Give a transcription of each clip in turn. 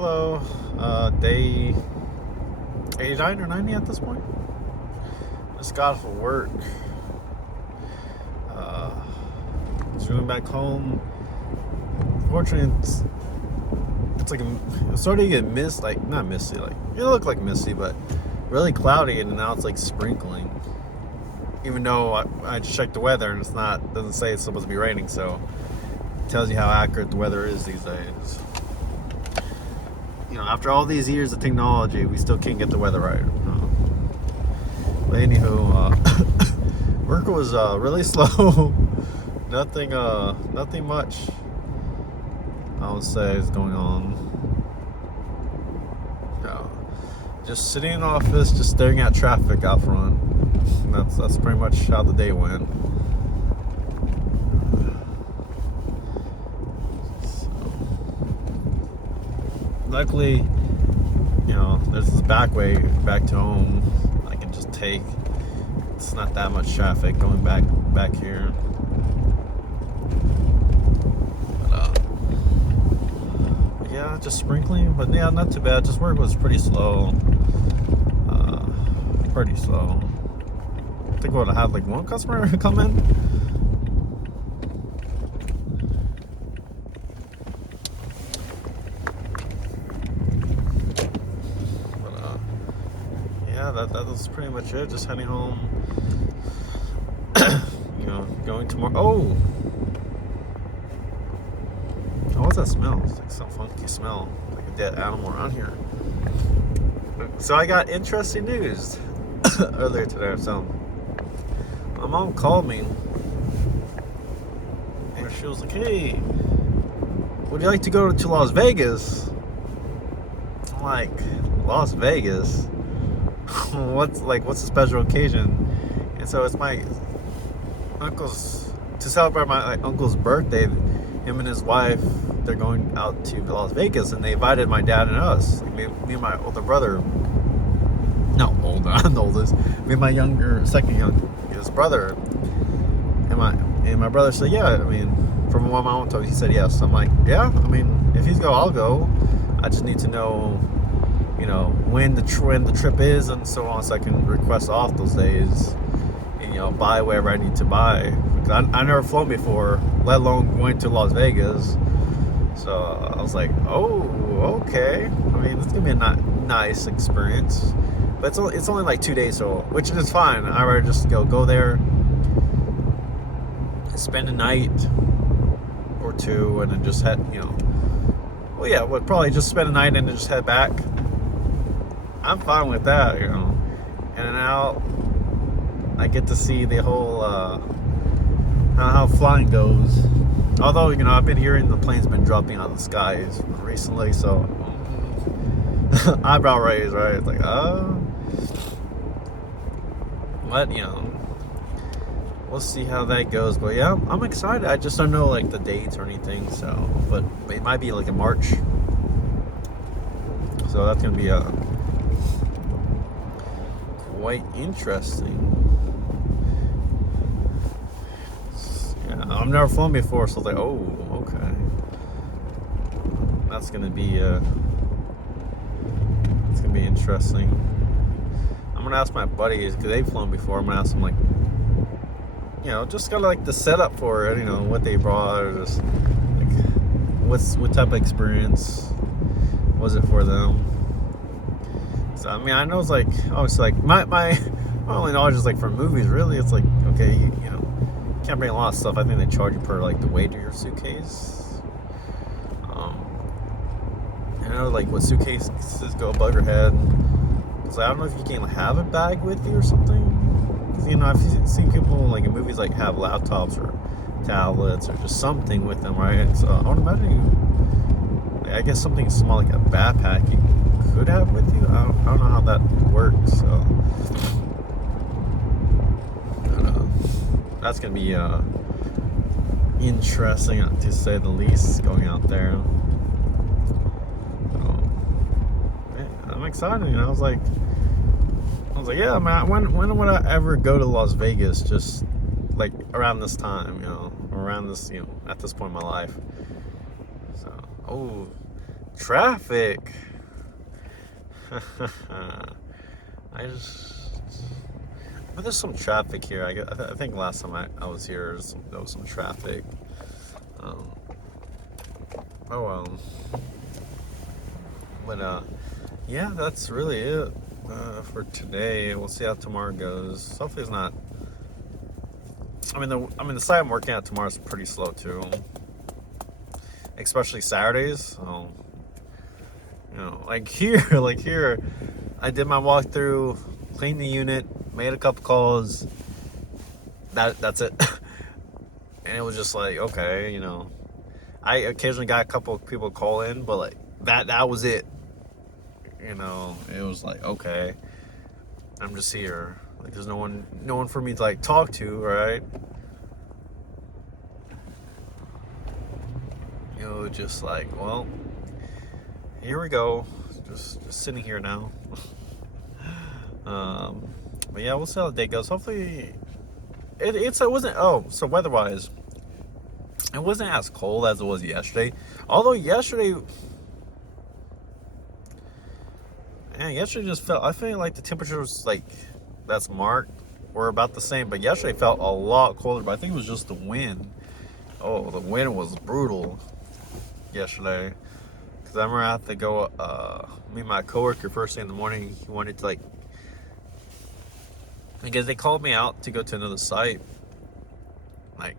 Hello. Day 89 or 90 at this point. Just got off of work. Uh, just going back home. Fortunately, it's like it's starting to get like not misty, like it looked like misty, but really cloudy, and now it's like sprinkling. Even though I just checked the weather and doesn't say it's supposed to be raining, so it tells you how accurate the weather is these days. After all these years of technology, we still can't get the weather right. But anywho, work was really slow. Nothing much, I would say, is going on. Just sitting in the office, just staring at traffic out front. And that's pretty much how the day went. Luckily, there's this back way back to home I can just take. It's not that much traffic going back here. But, yeah, just sprinkling, but yeah, not too bad. Just work was pretty slow. Pretty slow. I think I had like one customer come in. That was pretty much it. Just heading home. Going tomorrow. What's that smell? It's like some funky smell, like a dead animal around here. So I got interesting news earlier today. So my mom called me, and she was like, "Hey, would you like to go to Las Vegas?" I'm like, Las Vegas? What's the special occasion? And so it's my uncle's, to celebrate my uncle's birthday. Him and his wife, they're going out to Las Vegas, and they invited my dad and us, like me and my older brother. No, older. I'm the oldest. Me and my second youngest brother. And my brother said, yeah. I mean, from what my mom told me, he said yes. I'm like, yeah. I mean, if he's go, I'll go. I just need to know, when the trip is and so on, so I can request off those days and buy whatever I need to buy. Because I never flown before, let alone going to Las Vegas. So I was like, oh, okay. I mean, it's gonna be a nice experience, but it's only like 2 days, so which is fine. I'd rather just go there, spend a night or two, and then just head. Well, yeah, would probably just spend a night and then just head back. I'm fine with that, And now I get to see the whole how flying goes. Although I've been hearing the plane's been dropping out of the skies recently, so eyebrow raise, right? It's like, but we'll see how that goes. But yeah, I'm excited. I just don't know like the dates or anything. So, but it might be like in March. So that's gonna be quite interesting. Yeah, I've never flown before, so I was like, oh, okay. That's gonna be it's gonna be interesting. I'm gonna ask my buddies because they've flown before. I'm gonna ask them just kind of like the setup for it. What they brought, or just like what type of experience was it for them. So I mean, I know it's like obviously like my only knowledge is like from movies. Really, it's like okay, you can't bring a lot of stuff. I think they charge you per like the weight of your suitcase. I know like what suitcases go above your head. So I don't know if you can have a bag with you or something. I've seen people like in movies like have laptops or tablets or just something with them, right? So I would imagine I guess something small like a backpack you could have with you. I don't know how that works. So I don't know. That's gonna be interesting to say the least, going out there. I'm excited. I was like, yeah, man. When would I ever go to Las Vegas? Just like around this time, around this, at this point in my life. So, Traffic. But there's some traffic here. I think last time I was here, there was some traffic. Um, oh well. But yeah, that's really it for today. We'll see how tomorrow goes. Hopefully, it's not. The site I'm working at tomorrow is pretty slow too, especially Saturdays. So, like here, I did my walkthrough, cleaned the unit, made a couple calls. That's it. And it was just like, okay, I occasionally got a couple of people call in, but like that was it. It was like, okay, I'm just here. Like there's no one for me to like talk to, right? Just like, well, here we go. Just sitting here now. But yeah, we'll see how the day goes. Hopefully, it wasn't. Oh, so weather-wise, it wasn't as cold as it was yesterday. Although yesterday just felt. I feel like the temperatures like that's marked were about the same, but yesterday felt a lot colder. But I think it was just the wind. Oh, the wind was brutal yesterday. Because I remember I had to go meet my coworker first thing in the morning. He wanted to because they called me out to go to another site, like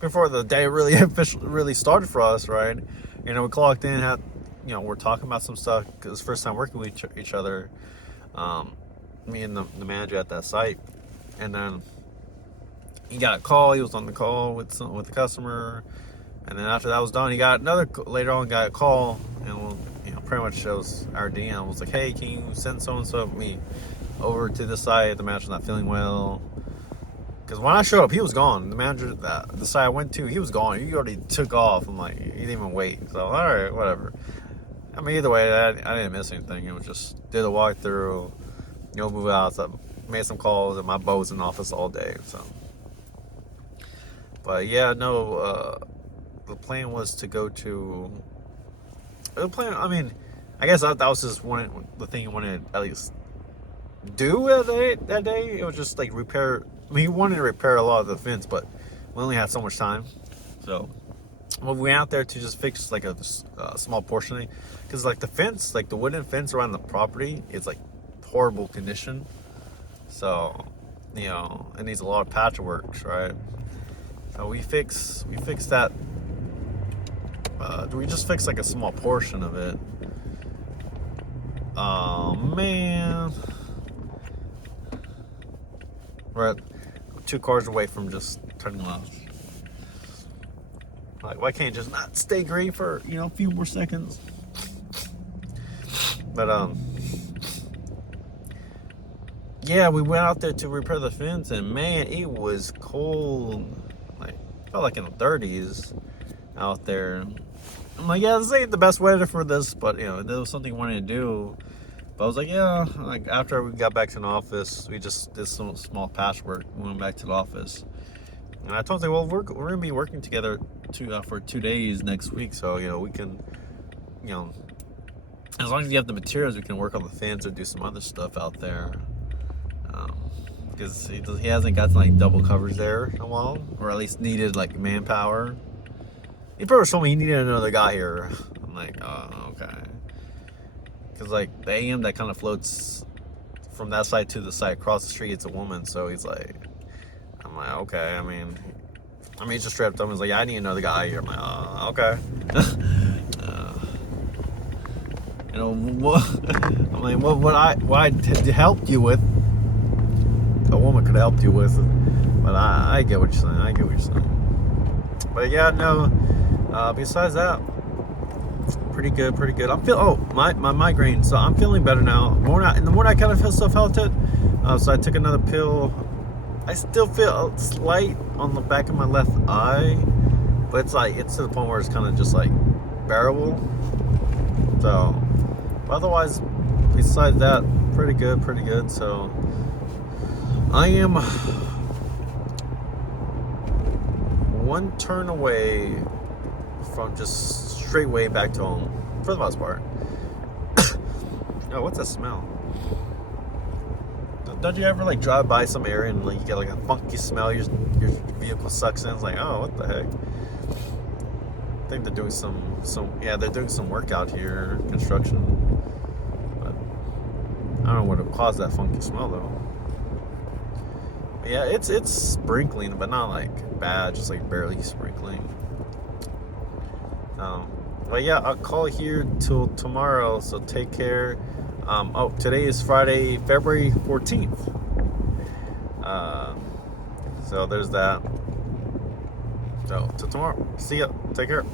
before the day really started for us, right? We clocked in, had we're talking about some stuff because it's the first time working with each other, me and the manager at that site. And then he got a call. He was on the call with the customer, and then after that was done, he got later on got a call, and pretty much shows our DM was like, hey, can you send so and so me over to the site? The manager's not feeling well. Because when I showed up, he was gone. The manager, the site I went to, he was gone. He already took off. I'm like, he didn't even wait. So all right, whatever. Either way, I didn't miss anything. It was just did a walkthrough, move out. So made some calls, and my boat was in the office all day. So, but yeah, no. The plan was to go to. The plan. I guess that was just the thing he wanted to at least do that day. It was just like repair. He wanted to repair a lot of the fence, but we only had so much time. So we went out there to just fix like a small portion of it. Because like the fence, like the wooden fence around the property is like horrible condition. So, it needs a lot of patchwork, right? So we fixed that. We just fixed like a small portion of it. Oh man. We're 2 cars away from just turning left. Like, why can't you just not stay green for, a few more seconds? But, yeah, we went out there to repair the fence, and man, it was cold. Like, felt like in the 30s out there. I'm like, yeah, this ain't the best weather for this, but, there was something I wanted to do. But I was like, yeah, like, after we got back to the office, we just did some small patchwork. We went back to the office. And I told them, well, we're going to be working together for 2 days next week. So, we can, as long as you have the materials, we can work on the fence or do some other stuff out there. Because he hasn't got like double covers there in a while, or at least needed like manpower. He pretty much told me he needed another guy here. I'm like, oh, okay. Because like the AM that kind of floats from that side to the side across the street, it's a woman. So he's like, I'm like, okay. He just straight up told me, he's like, yeah, I need another guy here. I'm like, okay. What I helped you with, a woman could help you with. But I get what you're saying. But yeah, no. Besides that, pretty good. My migraine. So I'm feeling better now. In the morning, I kind of still felt it. So I took another pill. I still feel slight on the back of my left eye, but it's to the point where it's kind of just like bearable. So, otherwise, besides that, pretty good. So, I am one turn away from just straight way back to home. for the most part. Oh, what's that smell? Don't you ever like drive by some area and like you get like a funky smell? Your vehicle sucks in. It's like, oh, what the heck? I think they're doing some yeah, they're doing some work out here, construction. But I don't know what would cause that funky smell though. But yeah, it's sprinkling, but not like bad, just like barely sprinkling. But yeah, I'll call here till tomorrow. So take care. Oh, today is Friday, February 14th. So there's that. So till tomorrow. See ya. Take care.